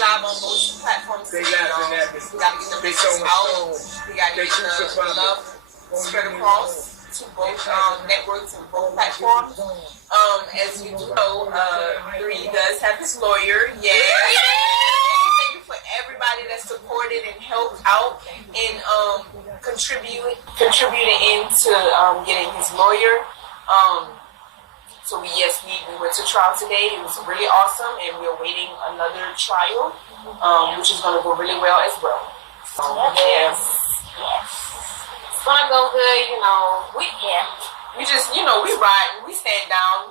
live on most platforms. We gotta get the message out. We gotta get the love spread across to both networks and both platforms. As you do know, 3 does have his lawyer. Yeah. Thank you for everybody that supported and helped out in contributing into getting his lawyer. So we went to trial today. It was really awesome, and we're waiting another trial, which is going to go really well as well. So yes. It's gonna go good, we just, we ride, we stand down,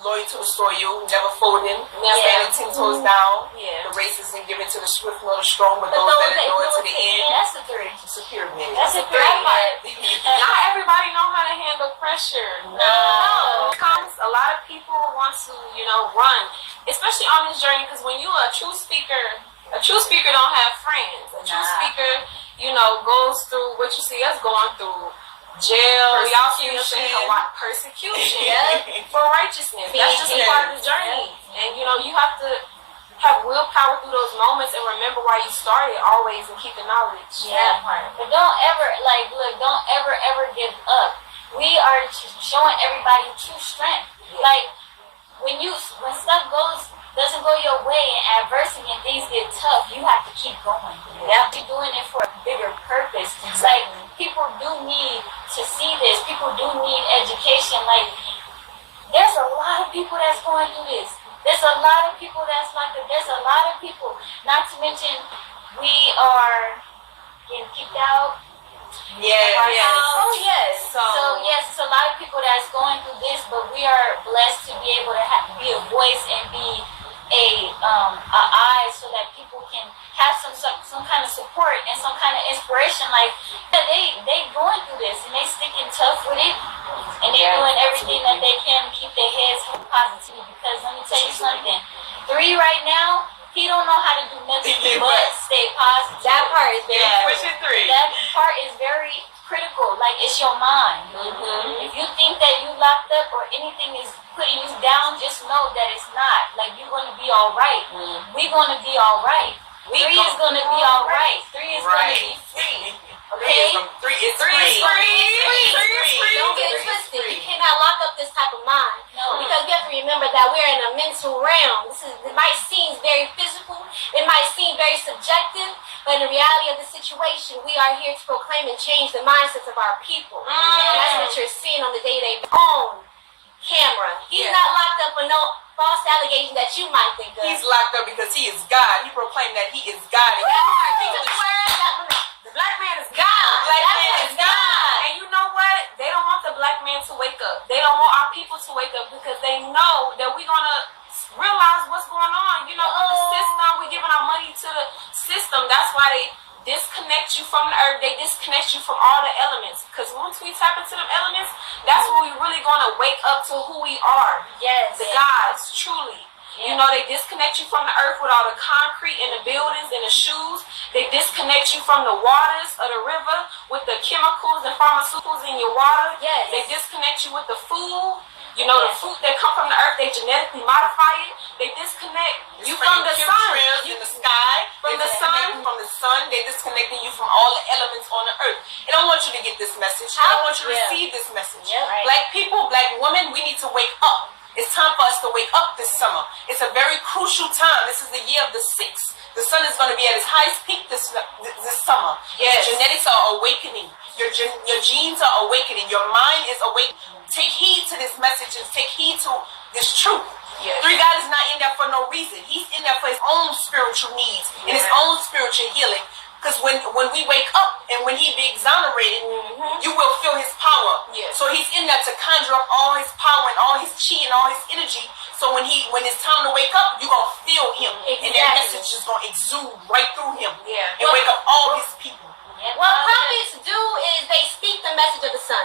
loyal to the story, never folding, standing 10 toes down. The race isn't given to the swift nor the strong, but those that endure to the end. That's a 3. It's a pyramid. That's a 3. Not everybody know how to handle pressure. No. A lot of people want to, run, especially on this journey, because when you're a true speaker don't have friends. A true speaker, goes through what you see us going through. Jail, y'all see persecution for righteousness. That's just a part of the journey. And you have to have willpower through those moments and remember why you started always and keep the knowledge. Yeah. But don't ever give up. We are showing everybody true strength. Like when stuff doesn't go your way and adversity and things get tough, you have to keep going. You have to be doing it for a bigger purpose. It's like people do need to see this. People do need education. Like there's a lot of people that's going through this. There's a lot of people that's like that. There's a lot of people. Not to mention we are getting kicked out. Oh yes. So yes, it's a lot of people that's going through this, but we are blessed to be able to be a voice and be a eye so that people can have some kind of support and some kind of inspiration. Like they going through this and they sticking tough with it and they're doing everything that they can to keep their heads positive. Because let me tell you something, 3 right now, he don't know how to do nothing but stay positive. That part is very That part is very critical. Like it's your mind. If you think that you locked up or anything is putting you down, just know that it's not. Like you're gonna be all right. We're gonna be all right. 3 is gonna be all right. 3 is gonna be free. Okay? 3 is free. Don't get twisted. You cannot lock up this type of mind. No. Because you have to remember that we're in a mental realm. It might seem very physical. It might seem very subjective. But in the reality of the situation, we are here to proclaim and change the mindsets of our people. And that's what you're seeing on the day-to-day on camera. He's not locked up for no false allegation that you might think of. He's locked up because he is God. He proclaimed that he is God. The black man is God. Black man is God. And you know what? They don't want the black man to wake up. They don't want our people to wake up because they know that we're going to realize what's going on. With the system, we're giving our money to the system. That's why they disconnect you from the earth. They disconnect you from all the elements. Because once we tap into them elements, that's when we're really going to wake up to who we are. Yes. The gods, truly. They disconnect you from the earth with all the concrete and the buildings and the shoes. They disconnect you from the waters of the river with the chemicals and pharmaceuticals in your water. Yes. They disconnect you with the food. The fruit that come from the earth, they genetically modify it. They disconnect you from the sun. In the sky. From the sun. They're disconnecting you from all the elements on the earth. They don't want you to get this message. They don't want you to receive this message. Black people, black women, we need to wake up. It's time for us to wake up this summer. It's a very crucial time. This is the year of the 6th. The sun is going to be at its highest peak this summer. Your genetics are awakening. Your genes are awakening. Your mind is awake. Take heed to this message and take heed to this truth. 3 God is not in there for no reason. He's in there for his own spiritual needs and his own spiritual healing. Because when we wake up and when he be exonerated, you will feel his power. So he's in there to conjure up all his power and all his chi and all his energy. So when it's time to wake up, you're going to feel him. And that message is going to exude right through him and wake up all his people. What prophets do is they speak the message of the sun.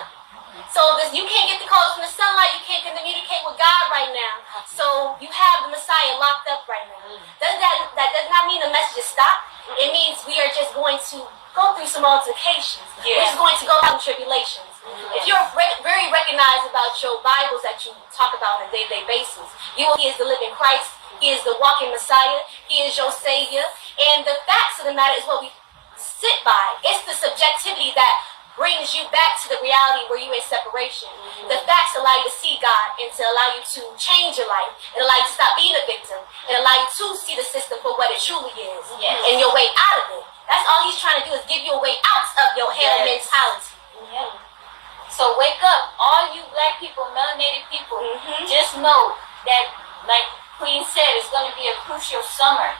So you can't get the calls from the sunlight. You can't communicate with God right now. So you have the Messiah locked up right now. That does not mean the message is stopped. It means we are just going to go through some altercations. We're just going to go through tribulations. If you're very recognized about your Bibles that you talk about on a day-to-day basis, you will be as the living Christ. He is the walking Messiah. He is your Savior. And the facts of the matter is what we sit by. It's the subjectivity that brings you back to the reality where you're in separation. The facts allow you to see God and to allow you to change your life. It allows you to stop being a victim. It allows you to see the system for what it truly is and your way out of it. That's all he's trying to do is give you a way out of your hell mentality. So wake up, all you black people, melanated people. Just know that, like Queen said, it's going to be a crucial summer.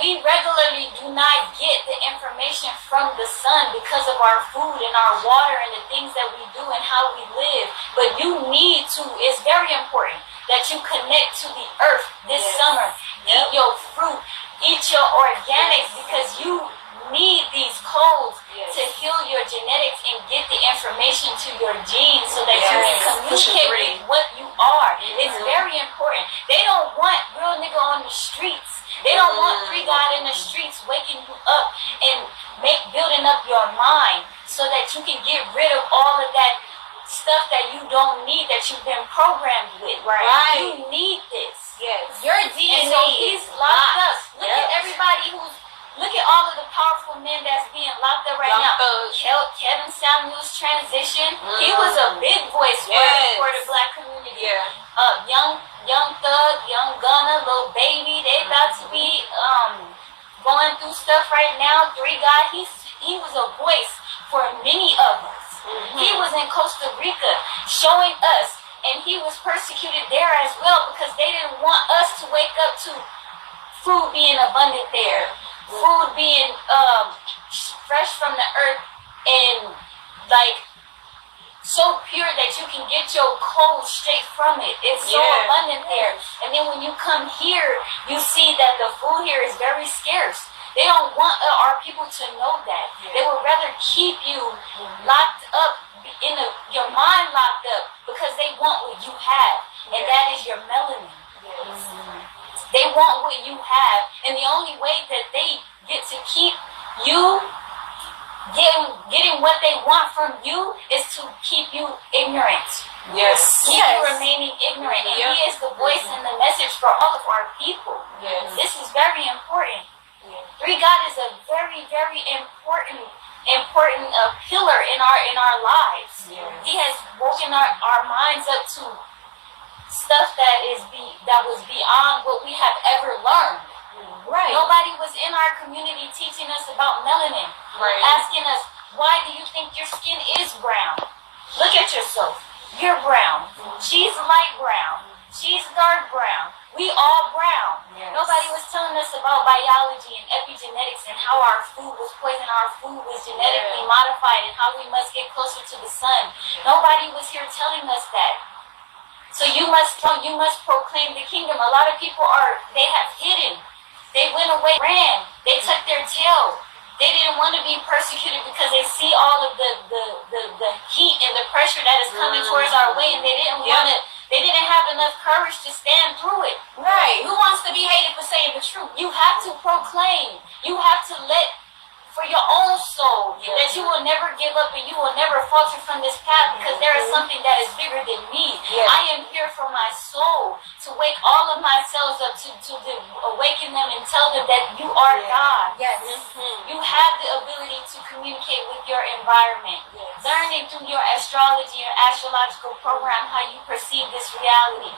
We regularly do not get the information from the sun because of our food and our water and the things that we do and how we live. But you need to, it's very important that you connect to the earth this summer. Eat your fruit, eat your organics, because you need these codes to heal your genetics and get the information to your genes so that you can communicate with what you are. It's very important. They don't want real nigga on the streets. They don't want free God in the streets waking you up and building up your mind so that you can get rid of all of that stuff that you don't need, that you've been programmed with. You need this. Your DNA is locked up. Look at everybody look at all of the powerful men that's being locked up right now. Kevin Samuels transition. He was a big voice for the black community. Young Thug, Young Gunna, Lil Baby, they about to be going through stuff right now. 3 God, he was a voice for many of us. He was in Costa Rica showing us, and he was persecuted there as well because they didn't want us to wake up to food being abundant there. Food being fresh from the earth and like so pure that you can get your cold straight from it. It's so abundant there. And then when you come here, you see that the food here is very scarce. They don't want our people to know that. They would rather keep you locked up, your mind locked up, because they want what you have, and that is your melanin. They want what you have, and the only way that they get to keep you getting what they want from you is to keep you ignorant. Keep you remaining ignorant, and he is the voice and the message for all of our people. This is very important. 3 God is a very, very important pillar in our lives. He has woken our minds up to stuff that was beyond what we have ever learned. Nobody was in our community teaching us about melanin, asking us, why do you think your skin is brown? Look at yourself. You're brown. She's light brown. She's dark brown. We all brown. Nobody was telling us about biology and epigenetics and how our food was poisoned, our food was genetically modified, and how we must get closer to the sun. Nobody was here telling us that. So you must proclaim the kingdom. A lot of people they have hidden. They went away, ran. They tucked their tail. They didn't want to be persecuted because they see all of the heat and the pressure that is coming towards our way, and they didn't want to. They didn't have enough courage to stand through it. Who wants to be hated for saying the truth? You have to proclaim. You have to let for your own soul that you will never give up and you will never falter from this path, because there is something that is bigger than me. I am here for my soul, to wake all of my cells up, to awaken them and tell them that you are God. You have the ability to communicate with your environment. Learning through your astrology, your astrological program, how you perceive this reality.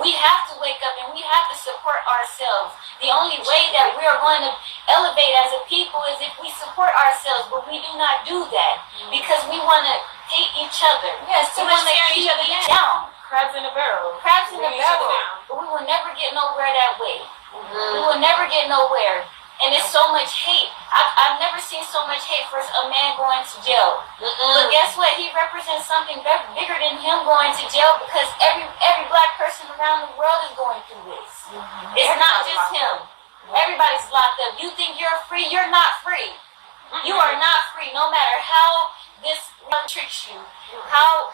We have to wake up and we have to support ourselves. The only way that we are going to elevate as a people is if we support ourselves, but we do not do that because we want to hate each other. We want to keep each other down. Crabs in a barrel. But we will never get nowhere that way. We will never get nowhere. And it's so much hate. I've never seen so much hate for a man going to jail. But guess what? He represents something bigger than him going to jail, because every black person around the world is going through this. It's not just him. Everybody's locked up. You think you're free? You're not free. You are not free. No matter how this tricks you, how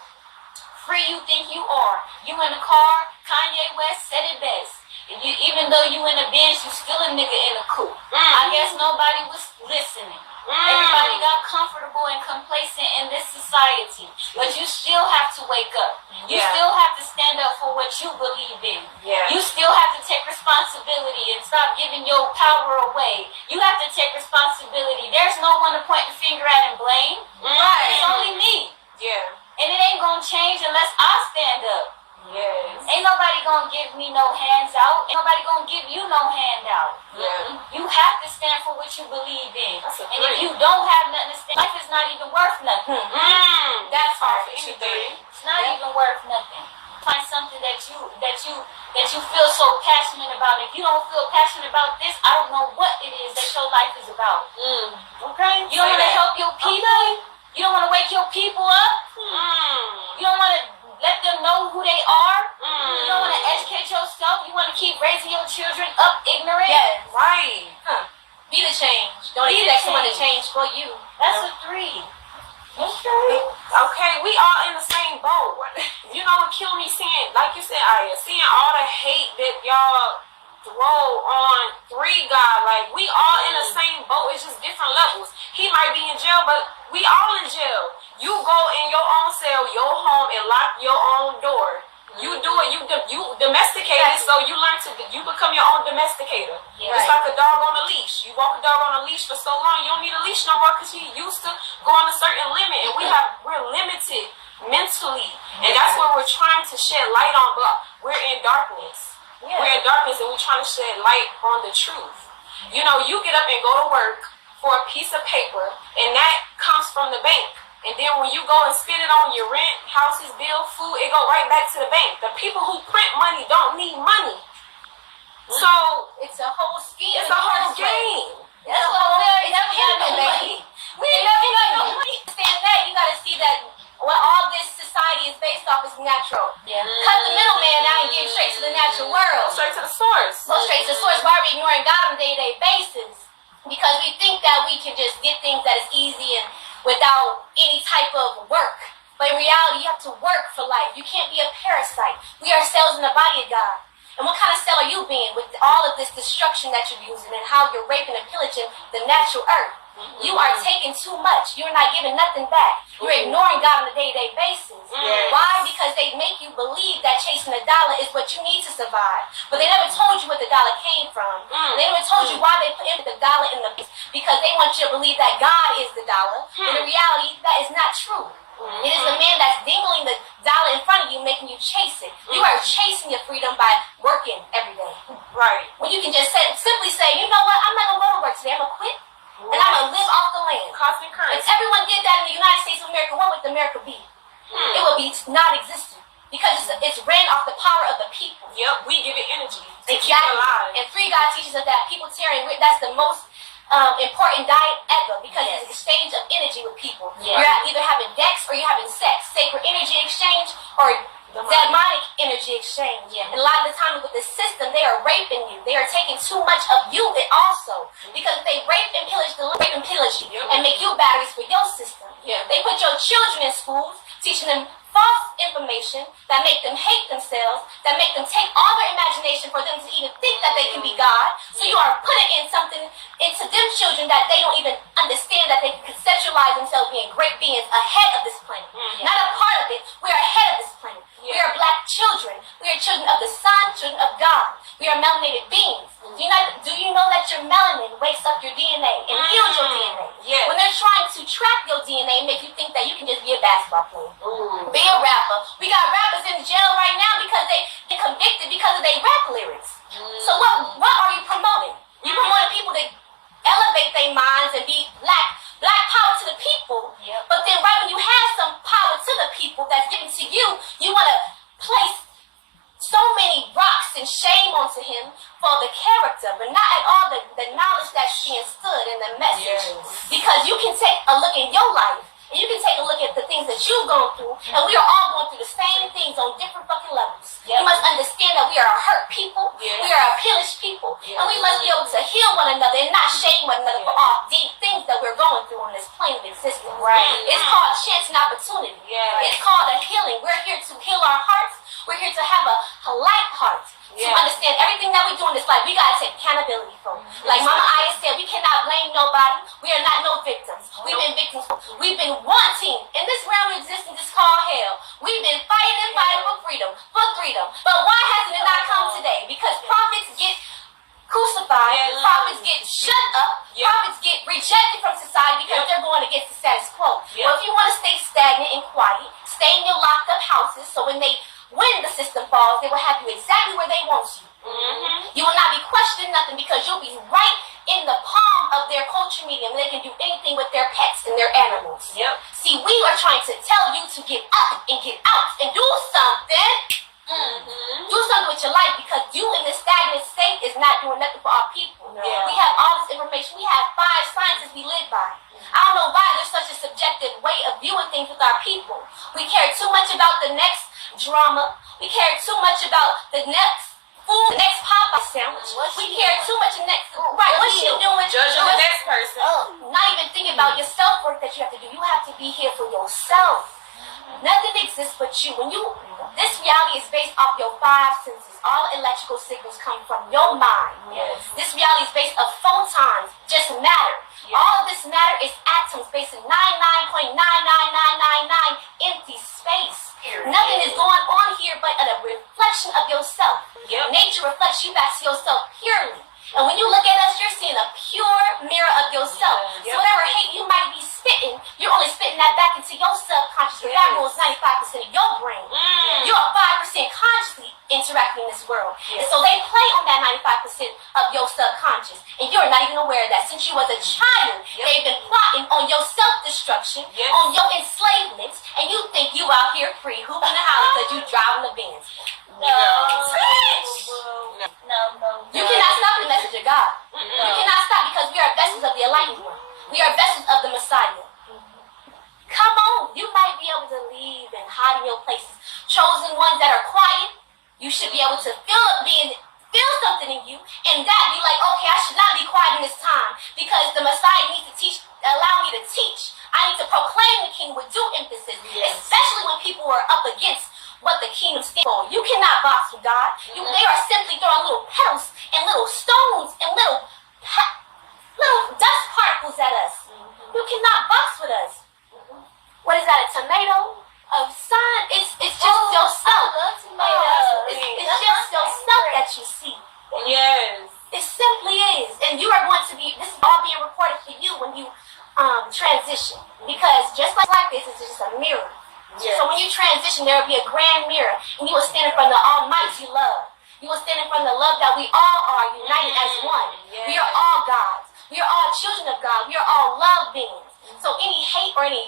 free you think you are. You in a car, Kanye West said it best. Even though you in a Benz, you still a nigga in a coupe. I guess nobody was listening. Everybody got comfortable and complacent in this society. But you still have to wake up. You still have to stand up for what you believe in. You still have to take stop giving your power away. You have to take responsibility. There's no one to point the finger at and blame. Right. It's only me. Yeah. And it ain't gonna change unless I stand up. Yes. Ain't nobody gonna give me no hands out. Ain't nobody gonna give you no handout. Yeah. You have to stand for what you believe in. That's a And if three. you don't have nothing to stand, life is not even worth nothing. That's hard for anything. It's not even worth nothing. Find something that you feel so passionate about. If you don't feel passionate about this, I don't know what it is that your life is about. Okay. You don't want to help your people. You don't want to wake your people up. You don't want to let them know who they are. You don't want to educate yourself. You want to keep raising your children up ignorant. Yes. Right. Be the change. Don't Be expect the someone to change. change for you. That's a 3. Okay, we all in the same boat. You know what killed me seeing, like you said, Iyah, seeing all the hate that y'all throw on 3 God. Like, we all in the same boat. It's just different levels. He might be in jail, but we all in jail. You go in your own cell, your home, and lock your own door. You do it. You domesticate it, so you learn to. You become your own domesticator. Yeah. It's like a dog on a leash. You walk a dog on a leash for so long, you don't need a leash no more because he used to go on a certain limit, and we're limited mentally, and that's what we're trying to shed light on. But we're in darkness. Yeah. We're in darkness, and we're trying to shed light on the truth. You know, you get up and go to work for a piece of paper, and that comes from the bank. And then when you go and spend it on your rent, houses, bill, food, it go right back to the bank. The people who print money don't need money. So It's a whole scheme. it's a whole game. It's a whole game. We never got no money. Understand that, you gotta see that what all this society is based off is natural. Yeah. Cut the middleman out and get straight to the natural world. Straight to the source. Go straight to the source. Why are we ignoring God on a day-to-day basis? Because we think that we can just get things that is easy and without any type of work. But in reality, you have to work for life. You can't be a parasite. We are cells in the body of God. And what kind of cell are you being with all of this destruction that you're using and how you're raping and pillaging the natural earth? You are taking too much. You're not giving nothing back. You're ignoring God on a day-to-day basis. Why? Because they make you believe that chasing a dollar is what you need to survive. But they never told you what the dollar came from. They never told you why they put in the dollar in the because they want you to believe that God is the dollar. When in reality, that is not true. It is the man that's dingling the dollar in front of you, making you chase it. You are chasing your freedom by working every day. Right. When you can just simply say, you know what, I'm not going to go to work today. I'm going to quit. And I'm going to live off the land. Cosmic If currency. everyone did that in the United States of America, what would America be? It would be non-existent. Because it's ran off the power of the people. Yep, we give it energy to keep it Exactly. alive. And free God teaches us that people tearing, that's the most important diet ever because it's an exchange of energy with people. Yeah. You're either having sex or you're having sex. Sacred energy exchange or demonic energy exchange. Yeah. And a lot of the time with the system, they are raping you. They are taking too much of you and also. Because they rape and pillage you and make you batteries for your system. Yeah. They put your children in schools, teaching them false information that make them hate themselves, that make them take all their imagination for them to even think that they can be God. So you are putting in something into them children that they don't even understand that they can conceptualize themselves being great beings ahead of this planet. Not a part of it. We are ahead of this planet. We are black children. We are children of the sun, children of God. We are melanated beings. Do you know that your melanin wakes up your DNA and heals your DNA? Yes. When they're trying to trap your DNA and make you think that you can just be a basketball player, be a rapper. We got rappers in jail right now because they get convicted because of their rap lyrics. So what are you promoting? You promoting people to elevate their minds and be black power to the people. Yep. But then right when you have some power to the people that's given to you, you want to place so many rocks and shame onto him for the character, but not at all the knowledge that's being stood in the message. Yes. Because you can take a look in your life, and you can take a look at the things that you've gone through, and we are all going through the same things on different fucking levels. Yep. We must understand that we are a hurt people, Yeah. we are a pillaged people, and we must be able to heal one another and not shame one another for all deep things that we're going through on this plane of existence. Right. It's called chance and opportunity. Yeah. It's called a healing. We're here to heal our hearts. We're here to have a light heart. To Yeah. understand everything that we do in this life, we gotta take accountability for. Like Mama Iyah said, we cannot blame nobody. We are not no victims. We've been victims. We've been wanting in this realm of existence is called hell. We've been fighting and fighting for freedom. But why hasn't it not come today? Because prophets get crucified. Prophets get shut up. Prophets get rejected from society because they're going against the status quo. Well, if you want to stay stagnant and quiet, stay in your locked up houses, so when the system falls, they will have you exactly where they want you. You will not be questioning nothing because you'll be right in the palm of their culture medium. They can do anything with their pets and their animals. See, we are trying to tell you to get up and get out and do something. Do something with your life, because you in this stagnant state is not doing nothing for our people. We have all this information. We have 5 sciences we live by. I don't know why there's such a subjective way of viewing things with our people. We care too much about the next drama. We care too much about the next food, the next Popeye sandwich. We care too much next. Right, what's she doing? Judging the next person. Not even thinking about your self-work that you have to do. You have to be here for yourself. Nothing exists but you. This reality is based off your 5 senses. All electrical signals come from your mind. This reality is based off photons, just matter. All of this matter is atoms based in 99.99999 empty space. Nothing is going on here but a reflection of yourself. Nature reflects you back to yourself purely. And when you look at us, you're seeing a pure mirror of yourself. So whatever hate you might be spitting, you're only spitting that back into your subconscious. But that rules 95% of your brain. You're 5% consciously interacting in this world. And so they play on that 95% of your subconscious. And you're not even aware of that. Since you was a child, they've been plotting on your self-destruction, on your enslavement, and you think you out here free, hooping and hollering because you driving the Benz. No. You cannot stop the message of God. You cannot stop, because we are vessels of the enlightened one. We are vessels of the Messiah. Come on, you might be able to leave and hide in your places. Chosen ones that are quiet, you should be able to feel something in you, and that be like, okay, I should not be quiet in this time, because the Messiah needs to allow me to teach. I need to proclaim the kingdom with due emphasis, especially when people are up against what the kingdom stands for. You cannot box with God. They are simply throwing little petals and little stones and little dust particles at us. You cannot box with us. What is that, a tomato? A sun? It's just yourself. I love tomatoes. It's just yourself that you see. It simply is. And you are going to be, this is all being recorded for you when you transition. Because just like this, it's just a mirror. So when you transition, there will be a grand mirror, and you will stand in front of the almighty love. You will stand in front of the love that we all are, united as one. We are all gods. We are all children of God. We are all love beings. So any hate or any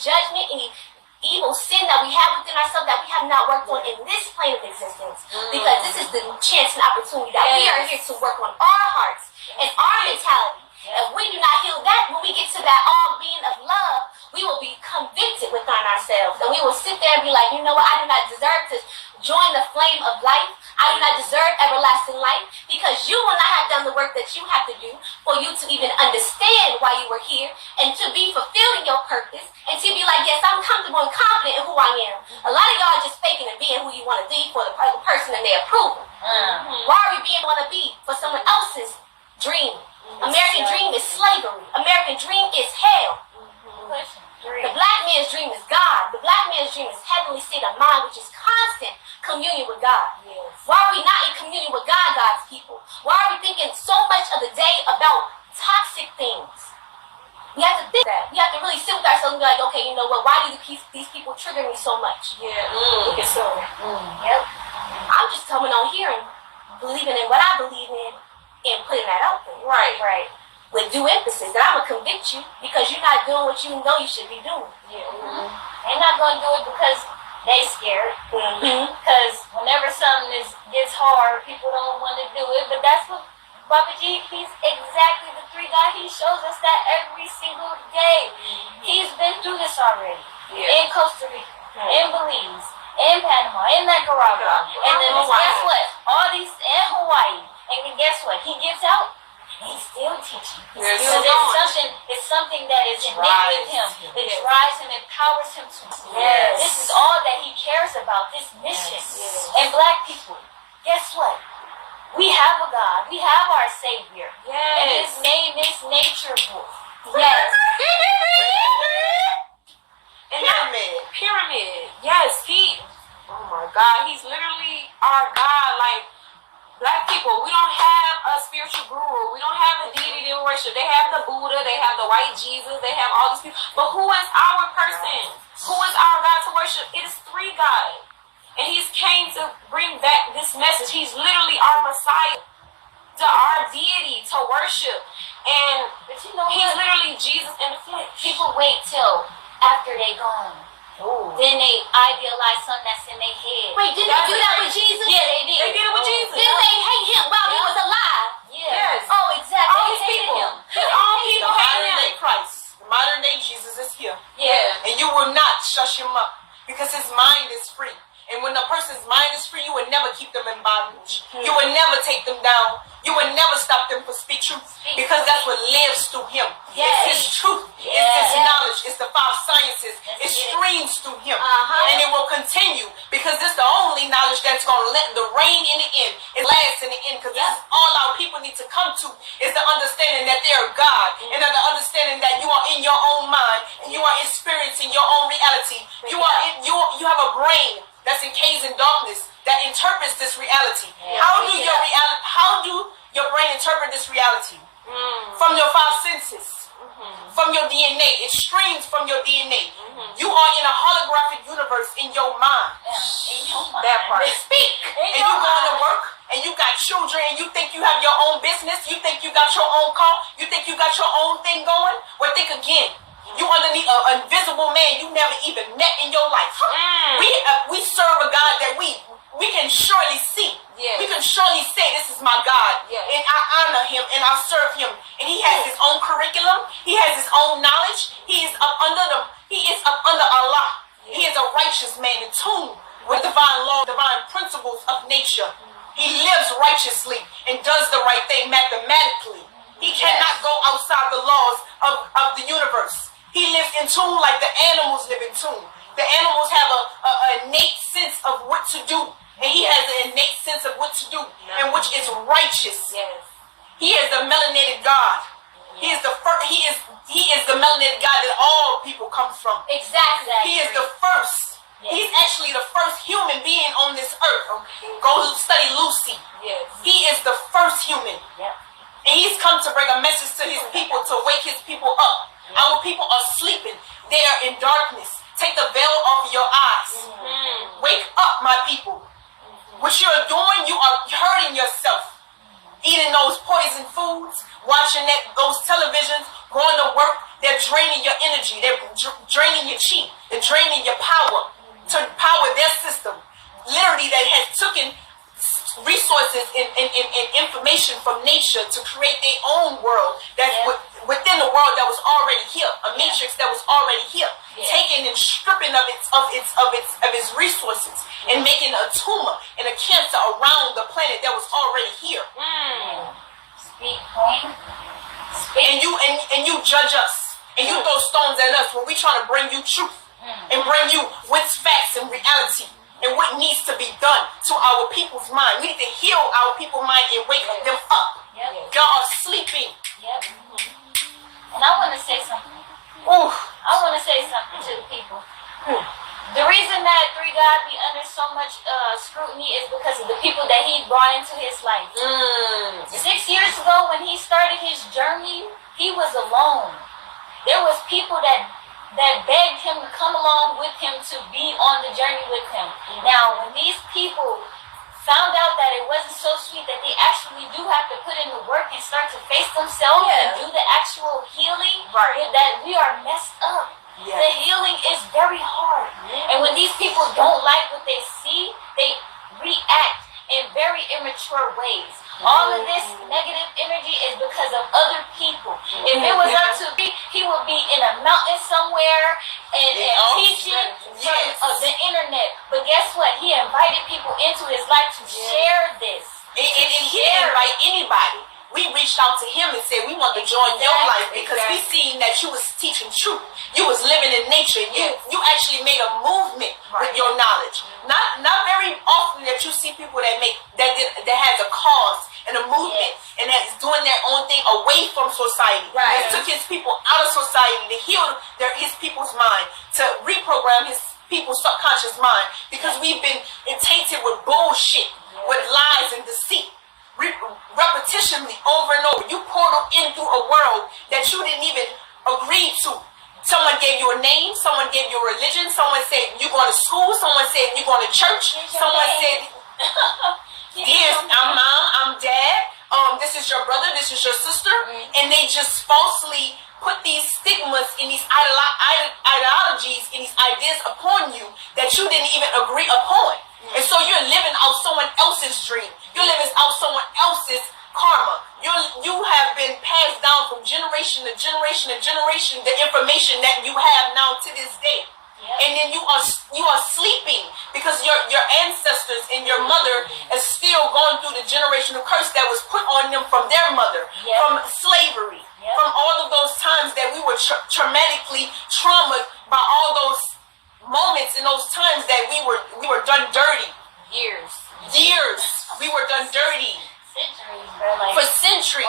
judgment, any evil sin that we have within ourselves that we have not worked on in this plane of existence, because this is the chance and opportunity that we are here to work on our hearts and our mentality. If we do not heal that, when we get to that all being of love, we will be convicted within ourselves. And we will sit there and be like, you know what, I do not deserve to join the flame of life. I do not deserve everlasting life, because you will not have done the work that you have to do for you to even understand why you were here and to be fulfilled in your purpose and to be like, yes, I'm comfortable and confident in who I am. A lot of y'all are just faking and being who you want to be for the other person and their approval. Why are we being want to be for someone else's dream? American dream is slavery. American dream is hell. The black man's dream is God. The black man's dream is heavenly state of mind, which is constant communion with God. Why are we not in communion with God, God's people? Why are we thinking so much of the day about toxic things? We have to think that. We have to really sit with ourselves and be like, okay, you know what? Why do these people trigger me so much? I'm just coming on here and believing in what I believe in and putting that out there. Right. With due emphasis, that I'm going to convict you because you're not doing what you know you should be doing. They're not going to do it because they scared. Because whenever something gets hard, people don't want to do it. But that's what Baba G, he's exactly the 3 God. He shows us that every single day. He's been through this already. In Costa Rica, in Belize, in Panama, in Nicaragua. And then guess what? All these, in Hawaii. And then guess what? He gets out. He's still teaching. It's something that is innate with him. It drives him, empowers him to. This is all that he cares about, this mission. And black people, guess what? We have a God. We have our Savior. And his name is Nature Book. And pyramid. Yes, oh my God, he's literally our God. Like, black people, we don't have a spiritual guru. We don't have a worship. They have the Buddha, they have the white Jesus, they have all these people. But who is our person? Who is our God to worship? It is three gods. And he's came to bring back this message. He's literally our Messiah, our deity to worship. And But you know he's what? literally Jesus in the flesh. People wait till after they gone. Then they idealize something that's in their head. Wait, didn't they do that with Jesus? Yeah, they did. They did it with Jesus. Didn't they hate him while he was alive? Yeah. Yes. Oh, exactly. All They these hated people. him. His own The people hate modern him. day Christ, the modern day Jesus is here. Yeah. And you will not shush him up because his mind is free. And when a person's mind is free, you will never keep them in bondage. You will never take them down. You will never stop them from speak truth because that's what lives through him. Yes. It's his truth. It's his knowledge. It's the five sciences. It streams through him. And it will continue because it's the only knowledge that's going to let the rain in the end. It lasts in the end because that's all our people need to come to is the understanding that they're God and the understanding that you are in your own mind and you are experiencing your own reality. You have a brain that's encased in darkness that interprets this reality. How do your brain interpret this reality? From your five senses, from your DNA. It streams from your DNA. You are in a holographic universe in your mind. That part. Speak. And you going to work and you got children and you think you have your own business. You think you got your own car. You think you got your own thing going. Well, think again. You underneath an invisible man you never even met in your life. We serve a God that we can surely see. Yes. We can surely say this is my God. Yes. And I honor him and I serve him. And he has his own curriculum. He has his own knowledge. He is up under Allah. He is a righteous man in tune with divine law, divine principles of nature. He lives righteously and does the right thing mathematically. He cannot go outside the laws of the universe. He lives in tune like the animals live in tune. The animals have an innate sense of what to do. And he has an innate sense of what to do. And which is righteous. Yes. He is the melanated God. He is the melanated God that all people come from. Exactly. He is the first. He's actually the first human being on this earth. Go study Lucy. Yes. He is the first human. And he's come to bring a message to his people, to wake his people up. Our people are sleeping. They are in darkness. Take the veil off of your eyes. Wake up, my people. What you're doing, you are hurting yourself. Eating those poison foods, watching those televisions, going to work, they're draining your energy. They're draining your chi. They're draining your power to power their system. Literally, that has taken resources and information from nature to create their own world that's within the world that was already here, a matrix that was already here, taking and stripping of its resources and making a tumor and a cancer around the planet that was already here. Speak, queen. And you judge us and you throw stones at us when we trying to bring you truth and bring you what's facts and reality. And what needs to be done to our people's mind. We need to heal our people's mind and wake them up. God are sleeping. And I want to say something. Ooh. I want to say something to the people. The reason that Three God be under so much scrutiny is because of the people that he brought into his life. 6 years ago when he started his journey, he was alone. There was people that begged him to come along with him to be on the journey with him. Now, when these people found out that it wasn't so sweet, that they actually do have to put in the work and start to face themselves and do the actual healing, that we are messed up. The healing is very hard. And when these people don't like what they see, they react in very immature ways. All of this negative energy is because of other people. If it was up to me, he would be in a mountain somewhere and teaching from the internet. But guess what? He invited people into his life to share this. And he didn't invite anybody. We reached out to him and said, we want to join your life because we seen that you was teaching truth. You was living in nature. You actually made a movement with your knowledge. Not very often that you see people that has a cause and a movement and that is doing their own thing away from society. That took his people out of society to heal his people's mind, to reprogram his people's subconscious mind, because we've been tainted with bullshit, with lies and deceit. Repetitionally over and over. You portal in through a world Someone gave you a name. Someone gave you a religion. Someone said you're going to school. Someone said you're going to church. Someone said, yes, I'm mom, I'm dad. This is your brother. This is your sister. And they just falsely put these stigmas and these ideologies and these ideas upon you that you didn't even agree upon. And so you're living out someone else's dream. You're living out someone else's karma. You have been passed down from generation to generation to generation the information that you have now to this day. And then you are sleeping because your ancestors and your mother is still going through the generational curse that was put on them from their mother, from slavery, from all of those times that we were traumatically traumatized by all those moments and those times that we were done dirty. Years. We were done dirty. Centuries, bro. Like, for centuries.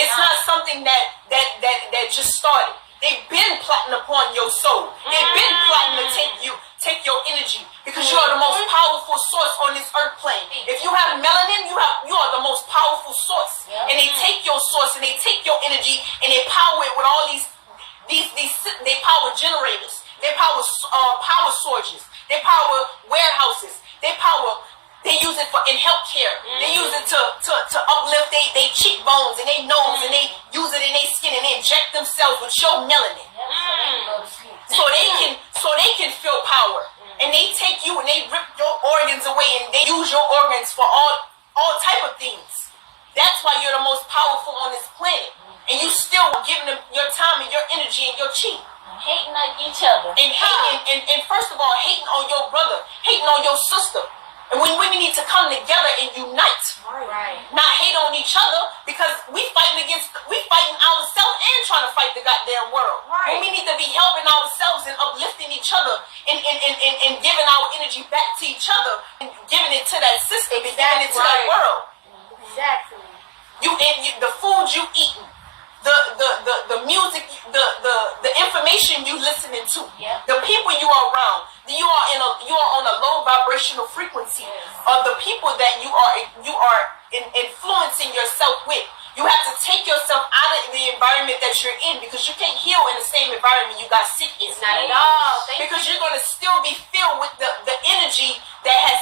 It's not something that just started. They've been plotting upon your soul. They've been plotting to take your energy because you are the most powerful source on this earth plane. If you have melanin, you are the most powerful source. And they take your source and they take your energy and they power it with all these they power generators. They power power sources. They power warehouses. They use it in healthcare. They use it to uplift their cheekbones and their nose, and they use it in their skin and they inject themselves with your melanin. So they can feel power. And they take you and they rip your organs away and they use your organs for all type of things. That's why you're the most powerful on this planet. And you still giving them your time and your energy and your chi. Hating on each other. And first of all, hating on your brother, hating on your sister. And we need to come together and unite. Right. Not hate on each other because we fighting ourselves and trying to fight the goddamn world. Right. And we need to be helping ourselves and uplifting each other and giving our energy back to each other and giving it to that system and giving it to that world. Exactly. The food you eating, the music, the information you listening to, the people you are around. You are on a low vibrational frequency of the people that you are influencing yourself with. You have to take yourself out of the environment that you're in because you can't heal in the same environment you got sick in. Not at all. Because you're going to still be filled with the energy that has